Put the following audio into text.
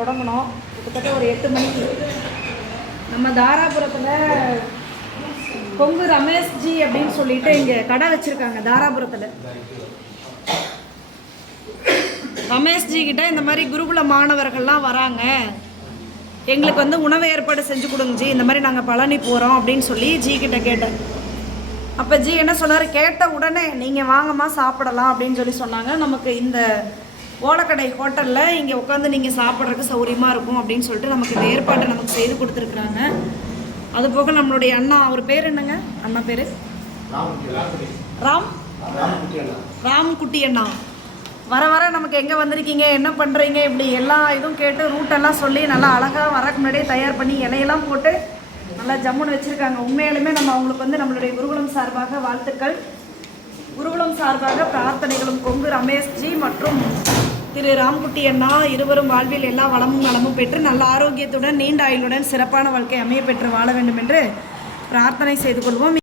தொடங்கினோம். கிட்டத்தட்ட ஒரு 8 மணிக்கு. நம்ம தாராபுரத்தில் கொங்கு ரமேஷ்ஜி அப்படின்னு சொல்லிட்டு இங்கே கடை வச்சுருக்காங்க தாராபுரத்தில். ரமேஷ்ஜி கிட்ட இந்த மாதிரி குருகுல மாணவர்கள்லாம் வராங்க, எங்களுக்கு வந்து உணவு ஏற்பாடு செஞ்சு கொடுங்க ஜி, இந்த மாதிரி நாங்கள் பழனி போகிறோம் அப்படின்னு சொல்லி ஜி கிட்ட கேட்டேன். அப்போ ஜி என்ன சொன்னார், கேட்ட உடனே நீங்கள் வாங்கம்மா சாப்பிடலாம் அப்படின்னு சொல்லி சொன்னாங்க. நமக்கு இந்த ஓலக்கடை ஹோட்டலில் இங்கே உட்காந்து நீங்கள் சாப்பிட்றதுக்கு சௌரியமாக இருக்கும் அப்படின்னு சொல்லிட்டு நமக்கு இந்த ஏற்பாட்டை நமக்கு செய்து கொடுத்துருக்குறாங்க. அதுபோக நம்மளுடைய அண்ணா, அவர் பேர் என்னங்க அண்ணா பேர்? ராம்குட்டி அண்ணா. வர வர நமக்கு எங்கே வந்திருக்கீங்க, என்ன பண்ணுறீங்க, இப்படி எல்லா இதுவும் கேட்டு ரூட்டெல்லாம் சொல்லி நல்லா அழகாக வரக்கு முன்னாடியே தயார் பண்ணி இலையெல்லாம் போட்டு நல்லா ஜம்முன்னு வச்சுருக்காங்க. உண்மையாலுமே நம்ம அவங்களுக்கு வந்து நம்மளுடைய குருகுலம் சார்பாக வாழ்த்துக்கள், குருகுலம் சார்பாக பிரார்த்தனைகளும். கொங்கு ரமேஷ்ஜி மற்றும் திரு ராம்குட்டி அண்ணா இருவரும் வாழ்வில் எல்லா வளமும் நலமும் பெற்று நல்ல ஆரோக்கியத்துடன் நீண்ட ஆயுளுடன் சிறப்பான வாழ்க்கை அமைய பெற்று வாழ வேண்டும் என்று பிரார்த்தனை செய்து கொள்வோம்.